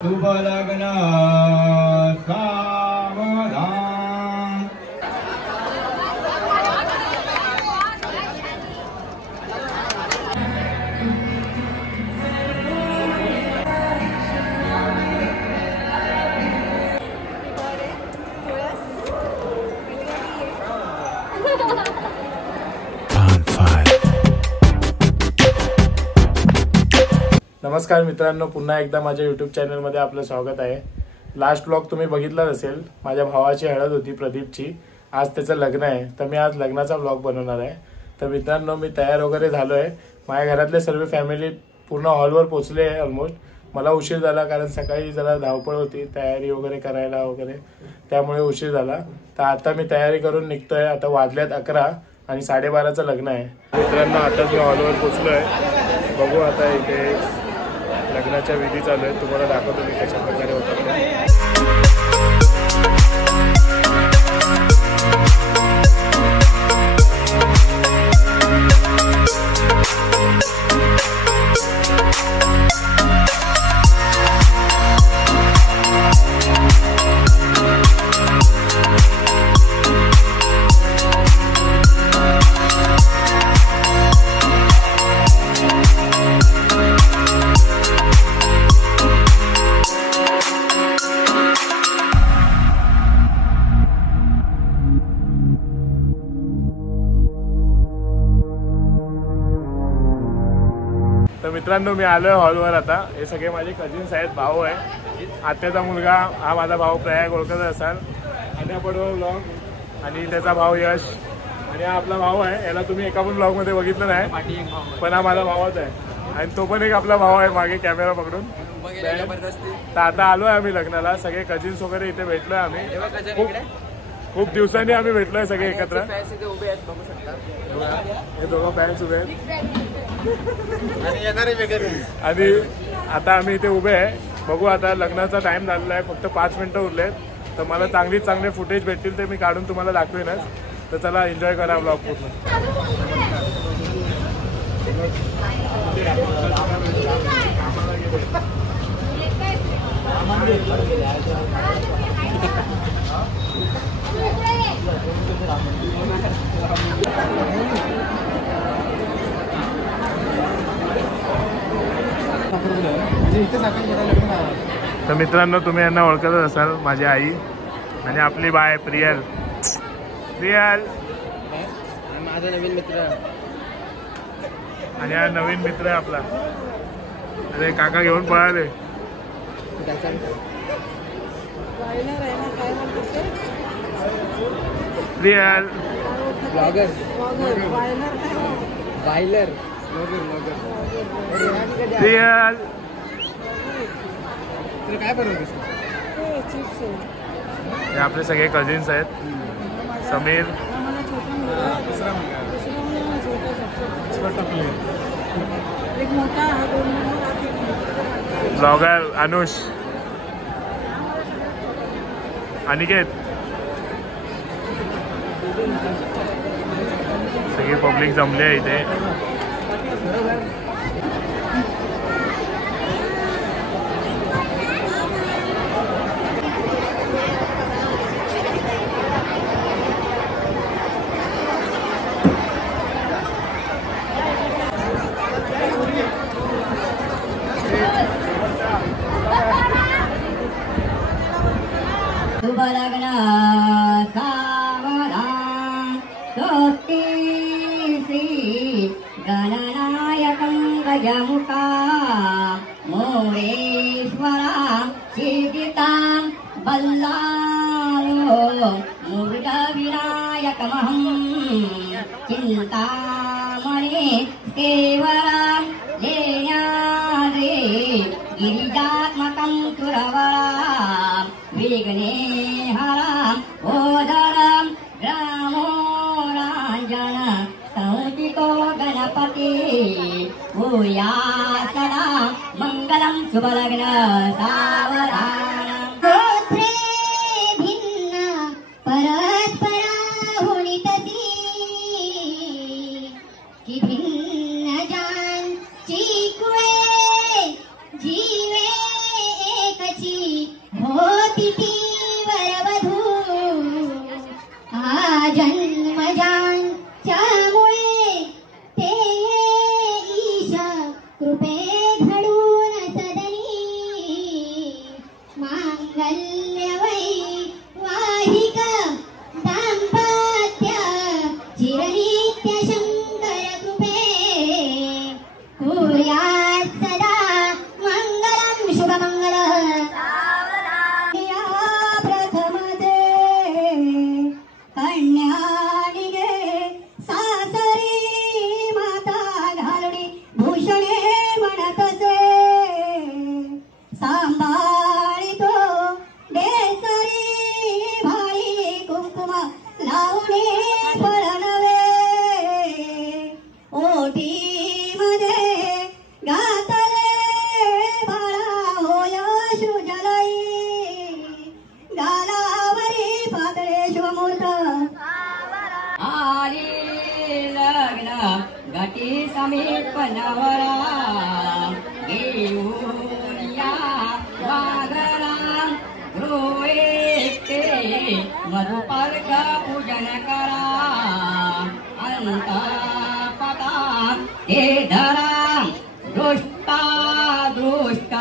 शुभ लग्न सावधान। नमस्कार मित्रांनो, पुन्हा एकदा माझ्या यूट्यूब चॅनलमध्ये आपलं स्वागत आहे। लास्ट व्लॉग तुम्ही बघितलाच असेल। माझ्या भावाची हळद होती, प्रदीपची। आज त्याचं लग्न आहे, तर मी आज लग्नाचा व्लॉग बनवणार आहे। तर मित्रांनो, मी तयार वगैरे झालो आहे। माझ्या घरातले सर्व फॅमिली पूर्ण हॉलवर पोहोचले आहे ऑलमोस्ट। मला उशीर झाला कारण सकाळी जरा धावपळ होती, तयारी वगैरे करायला वगैरे, त्यामुळे उशीर झाला। तर आता मी तयारी करून निघतोय। आता वाजल्यात 11 आणि 12:30चं लग्न आहे। मित्रांनो, आता मी हॉलवर पोहोचलो आहे। बघू आता इथे लग्नाच्या विधी चालू आहेत, तुम्हाला दाखवतो मी कशा प्रकारे होतात। तर मित्रांनो, मी आलोय हॉलवर आता। हे सगळे माझे कझिन्स आहेत, भाऊ आहे, आत्याचा मुलगा, हा माझा भाऊ प्रयाग, ओळखत असाल, आणि पडवळ ब्लॉग, आणि त्याचा भाऊ यश, आणि हा आपला भाऊ आहे। याला तुम्ही एका पण ब्लॉग मध्ये बघितलं नाही, पण हा माझा भावाच आहे, आणि तो पण एक आपला भाऊ आहे मागे कॅमेरा पकडून। तर आता आलोय आम्ही लग्नाला, सगळे कझिन्स वगैरे इथे भेटलोय आम्ही। खूप दिवसांनी आम्ही भेटलोय सगळे एकत्र। हे दोघं फॅन्स उभे आहेत आणि आता आम्ही इथे उभे आहे। बघू, आता लग्नाचा टाइम झालेला आहे, फक्त 5 मिनिटं उरलेत। तर मला चांगले फुटेज भेटतील ते मी काढून तुम्हाला दाखवेनच। तर चला, एन्जॉय करा ब्लॉग पूर्ण। तर मित्रांनो, तुम्ही यांना ओळखतच असाल, माझी आई आणि आपली बाय प्रियल। माझा नवीन मित्र आणि हा नवीन मित्र आहे आपला। अरे काका घेऊन पळाले। प्रियल ब्लॉगर बायलर प्रियल काय बनवतो? हे आपले सगळे कझिन्स आहेत। समीर, ब्लॉगर अनुष, अनिकेत, सगळी पब्लिक जमली आहे इथे। शुभ लग्न सावधान। स्वस्ति श्री गणनायकं गजमुखा मोरेश्वरा सिद्धितां बल्लालो मुरुडविनायकमहं चिन्तामणि केवलं लेण्याद्रि गिरिजात्मकं सुरवरा विघ्नेहरं ओदरं रामो राञ्जन संस्थितो गणपति भूया सदा मङ्गलं शुभलग्न सावधानम्। गोत्रे भिन्न परस्परा होनितसी की भिन्न जान चिकुळे जीवे एक मांगल्य वैवाहिक दाम्पत्य चिरनित्य शंकर कृपे कुर्यात् सदा मंगलम शुभमंगलम् प्रथमते कन्यानिगे सासरी माता घालुनी भूषणे म्हणतसे सांभाळितो डेसरी भारी कुंकुम लावणे फळनवे ओटी मध्ये घातले बाळा होय शुजलई गालावरी पातळे शुभमुहूर्त आली लग्न घटी समीप नवरा घेऊन या वाघरा गृहे मधुपर्क पूजन करा अंतपटा हे धरा दृष्टा दृष्ट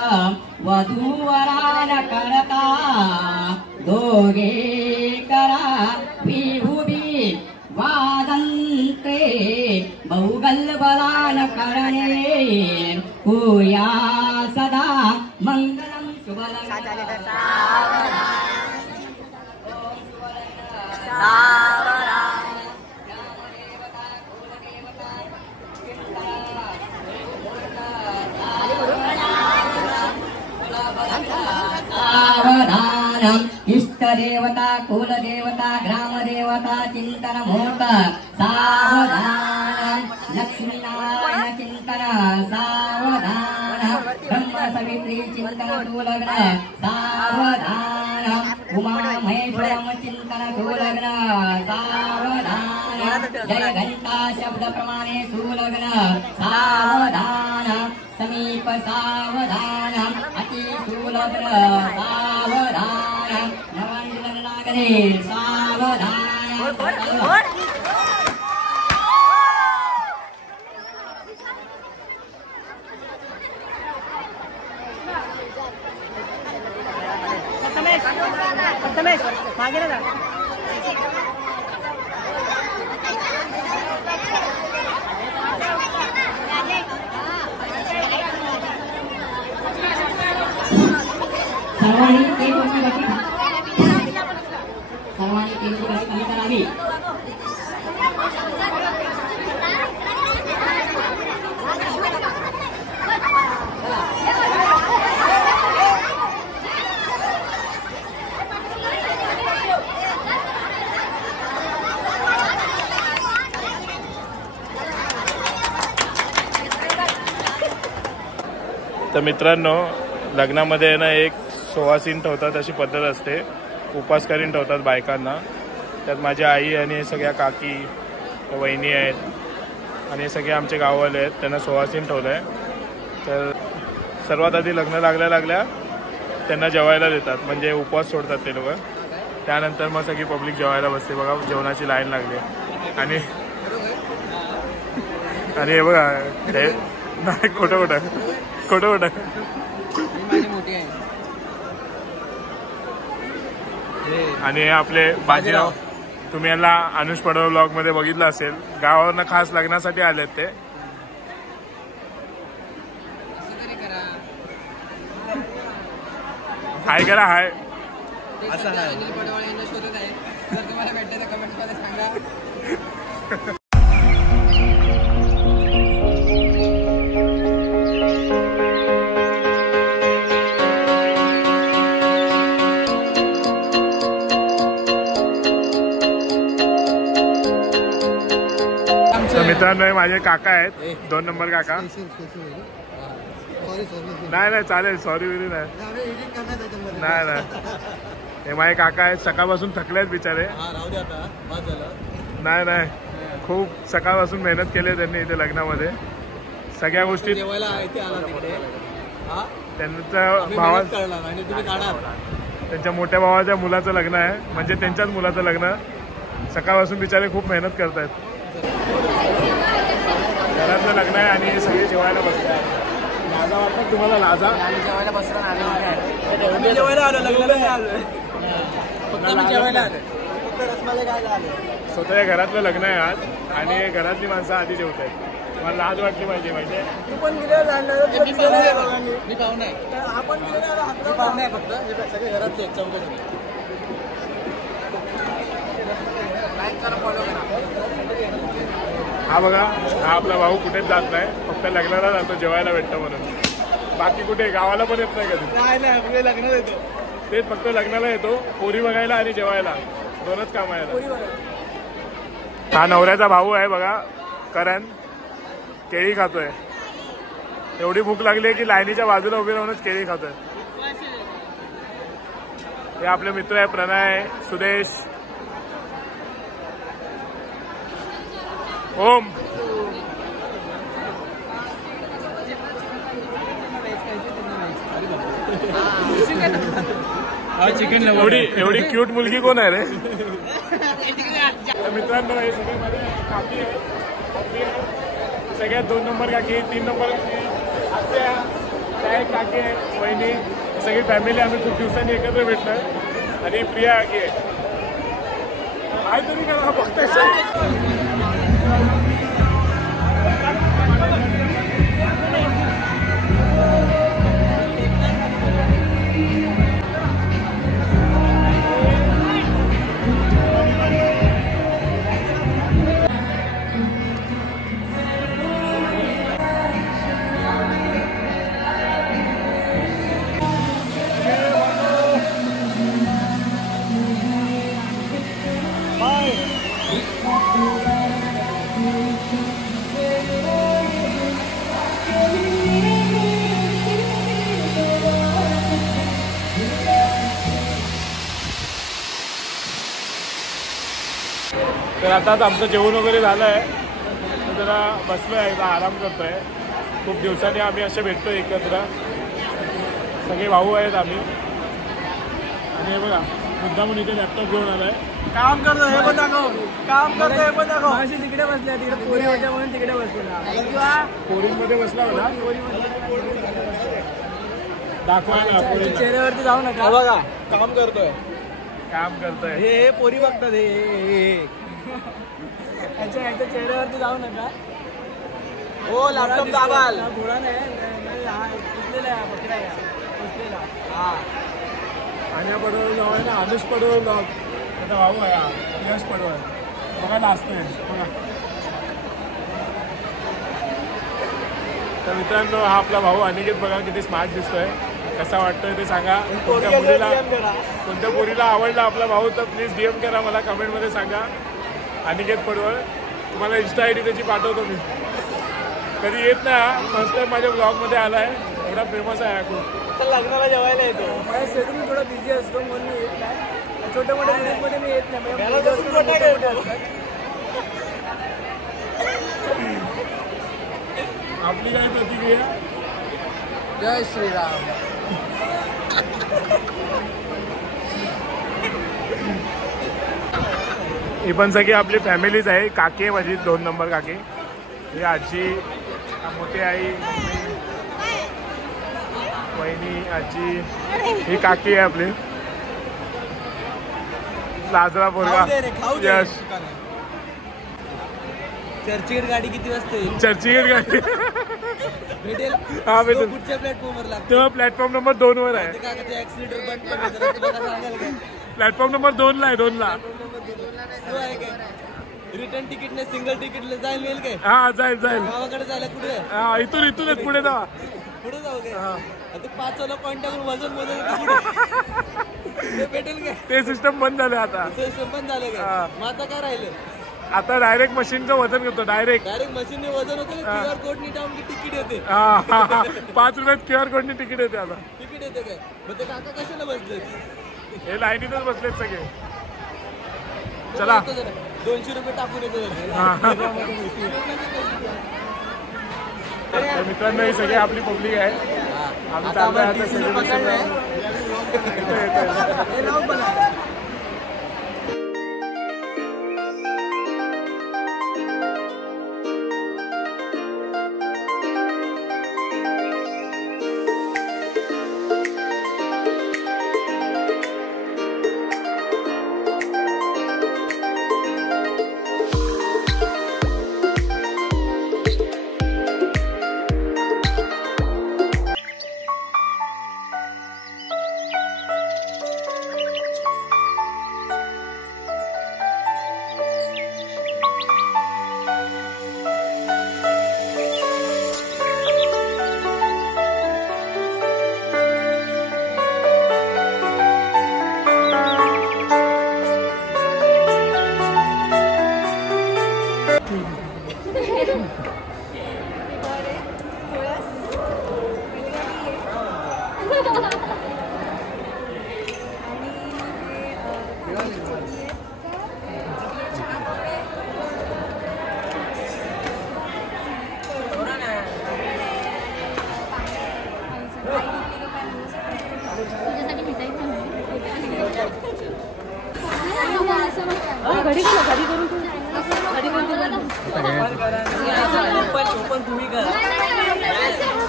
वधूवरान करता दोघे करा विभुभी वादंते बहुगल्बलान करणे कुर्या सदा मंगलम शुभलग्न सावधानम इष्टदेवता कुलदेवता ग्रामदेवता चिंतन मुहूर्त सावधानम लक्ष्मीनारायण चिंतन सावधान ब्रह्म सवित्री चिंतन सुलग्न सावधान उमा महेश्वरम चिंतन सुलग्न सावधान जय घंटा शब्द प्रमाणे सुलग्न सावधान समीप सावधान अति सुलग्न सावधान नवंजन नागरे सावधान मागे ना सर्वांनी तीन गोष्टी कमी करावी. तर मित्रांनो, लग्नामध्ये ना एक सुवासीन ठेवतात अशी पद्धत असते. उपास करीन ठेवतात बायकांना. त्यात माझी आई आणि सगळ्या काकी वहिनी आहेत आणि सगळे आमचे गाववाले आहेत. त्यांना सुवासीन ठेवलं आहे. तर सर्वात आधी लग्न लागल्या त्यांना जेवायला देतात, म्हणजे उपवास सोडतात ते लोक. त्यानंतर मग सगळी पब्लिक जेवायला बसते. बघा जेवणाची लाईन लागली आणि हे बघा हे नाही खोटं आणि हे आपले बाजीराव. तुम्ही यांना अनुष पडवळ ब्लॉग मध्ये बघितलं असेल. गावावरनं खास लग्नासाठी आलेत ते. हाय करा हाय. असं अनिल पडवळ यांना शोधत आहे. जर तुम्हाला भेटलं तर कमेंट मध्ये सांगा. मित्रांनो, माझे काका आहेत, 2 नंबर काका. नाही चालेल, सॉरी विरी नाही. हे माझे काका आहेत. सकाळपासून थकले आहेत बिचारे. नाही खूप सकाळपासून मेहनत केली त्यांनी इथे लग्नामध्ये. सगळ्या गोष्टी त्यांच्या मोठ्या भावाच्या मुलाचं लग्न आहे, म्हणजे त्यांच्याच मुलाचं लग्न. सकाळपासून बिचारे खूप मेहनत करतायत. घरातलं लग्न आहे आणि सगळे जेवायला बसले आहेत. लाजा वाटतात तुम्हाला? लाजा जेवायला बसला जेवायला आलो, लग्नाला नाही आलोय. फक्त आम्ही जेवायला आलोय. फक्त रसमलाई खायला आलोय. स्वतःच्या घरातलं लग्न आहे आज आणि घरातली माणसं आधी जेवत आहेत. मला लाज वाटली पाहिजे माहिती. तू पण गेल्यावर जाणार. मी पाहुणा आहे. आपण गेल्यावर पाहुणे आहे फक्त. सगळे घरातले आहेत, चौघे. हा बघा, हा आपला भाऊ कुठेच जात नाही, फक्त लग्नाला जातो जेवायला भेटतं म्हणून. बाकी कुठे गावाला पण येत नाही कधी. नाही लग्नाला येतो. तेच फक्त लग्नाला येतो, पोरी बघायला आणि जेवायला, दोनच काम आहे. हा नवऱ्याचा भाऊ आहे बघा, करण. केळी खातोय. एवढी भूक लागली की लाईनीच्या बाजूला उभी राहूनच केळी खातोय. हे आपले मित्र आहे, प्रणय, सुदेश, ओम. एवढी क्यूट मुलगी कोण आहे रे? मित्रांनो हे सगळे माझे काकी आहे, सगळ्यात 2 नंबर काकी, 3 नंबर आत्या, त्या एक काकी आहे, वहिनी, सगळी फॅमिली. आम्ही खूप दिवसांनी एकत्र भेटलोय. आणि प्रिया काकी आहे. काहीतरी करा बघताय. तर आता आमचं जेवण वगैरे झालं आहे, तर जरा बसलो आहे, आराम करतो आहे. खूप दिवसांनी आम्ही असे भेटतो एकत्र, सगळे भाऊ आहेत आम्ही. आणि हे बघा, मुद्दामून इथे लॅपटॉप घेऊन आलाय, काम करतो. हे पण दाखव. काम करतो हे पण दाखव. माशी तिकडे बसल्या, तिकडे पोरी होत्या म्हणून तिकडे बसलेला. पोरींमध्ये बसला होता. दाखवायला चेहऱ्यावरती जाऊ नका. बघा काम करतोय. काम करतोय. हे पोरी बघतात. हे ह्याच्या चेहऱ्यावरती जाऊ नका. हो लॅपटॉप दाबाल. थोडा नाही पुसलेला आहे, बकरा आहे पुसलेला. हा. आणि या पडवळ नाव आहे ना, अनुष पडवळ ब्लॉग. त्याचा भाऊ आहे हा, यश पडवळ. बघा नाचतोय बघा. तर मित्रांनो, हा आपला भाऊ अनिकेत बघा किती स्मार्ट दिसतोय. कसा वाटतोय ते सांगा. कोणत्या पोरीला आवडला आपला भाऊ तर प्लीज DM करा मला, कमेंटमध्ये सांगा. अनिकेत पडवळ. तुम्हाला इंस्टा ID त्याची पाठवतो मी. कधी येत नाही, फर्स्ट टाइम माझ्या ब्लॉगमध्ये आला आहे. एवढा फेमस आहे खूप. लग्नाला जेवायला येतो. माझ्या शेड्यूल थोडा बिझी असतो म्हणून मी येत नाही. छोट्या मोठ्या मध्ये मी येत नाही. आपली काय प्रतिक्रिया? जय श्रीराम. ही पण सगळी आपली फॅमिलीच आहे. काकी आहे माझी, 2 नंबर काकी. ही आजी, मोठी आई, वहिनी, आजी. ही काकी आहे आपली. लाजरा पोरगा यश. चर्चगेट गाडी किती वाजता येईल? चर्चगेट गाडी भेटेल. हा भेटेल. पुढच्या प्लॅटफॉर्मवर लागतो. तेव्हा प्लॅटफॉर्म नंबर 2 वर आहे. ऍक्सिलेटर बंद सांगाल. प्लॅटफॉर्म नंबर 2 ला आहे. 2 ला रिटर्न तिकीटने सिंगल तिकीटने जाईल येईल काय? हा जाईल जाईल. गावाकडे जायला कुठे? हा इथूनच पुढे जावा. पुढे जाऊ काय? ते 5 वाला पॉईंट टाकून वजन मोजायचं ते भेटेल काय? ते सिस्टम बंद झालं आता. सिस्टम बंद झालं काय? मग आता काय राहिलं? आता डायरेक्ट मशीनचं वजन करतो. डायरेक्ट मशीनने वजन होतं. QR कोड नी टाकून तिकीट येते. 5 रुपयात QR कोडनी तिकीट येते. आता तिकीट येते काय? मग ते काका कशाला बसले? हे लाईनीतच बसलेत सगळे. चला 200 रुपये टाकून येतो. मित्रांनो, ही सगळी आपली पब्लिक आहे. आम्ही चाललोय आता. घडी करून ओपन तुम्ही करा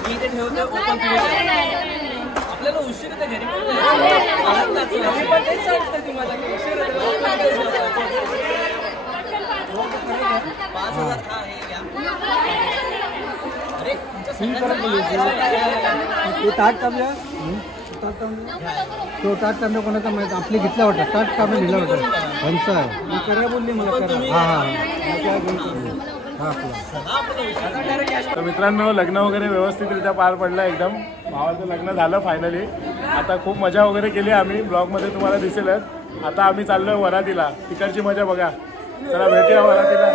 मी इथे ठेवतो ओपन तुम्ही आपल्याला उशीर होते घरी पण तेच सांगते तुम्हाला की उशीर होते 5,000 हा हे घ्या अरे ते ताट काढूया तो ताट काढणं कोणाचा माहिती आपली घेतला होता ताट काढून दिला होता हंसा आहे मी करूया बोलली मला करा हां तर मित्रांनो लग्न वगैरे व्यवस्थितरित्या पार पडलं एकदम. भावाचं लग्न झालं फायनली. आता खूप मजा वगैरे केली आम्ही, ब्लॉगमध्ये तुम्हाला दिसेलच. आता आम्ही चाललोय वरातीला. तिकडची मजा बघा. चला भेटूया वरातीला.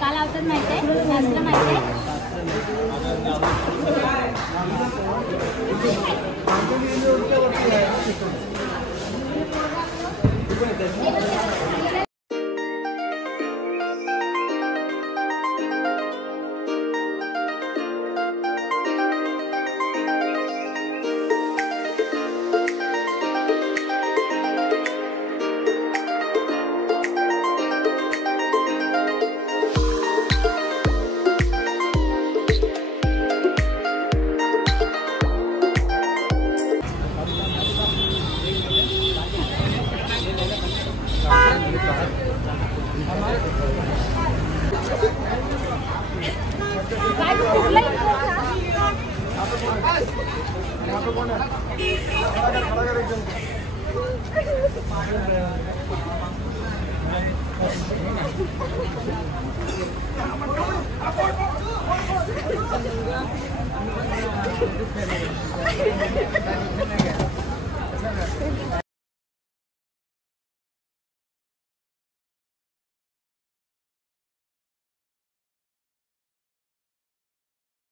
काल औषध माहिती आहे, शास्त्र माहिती आहे.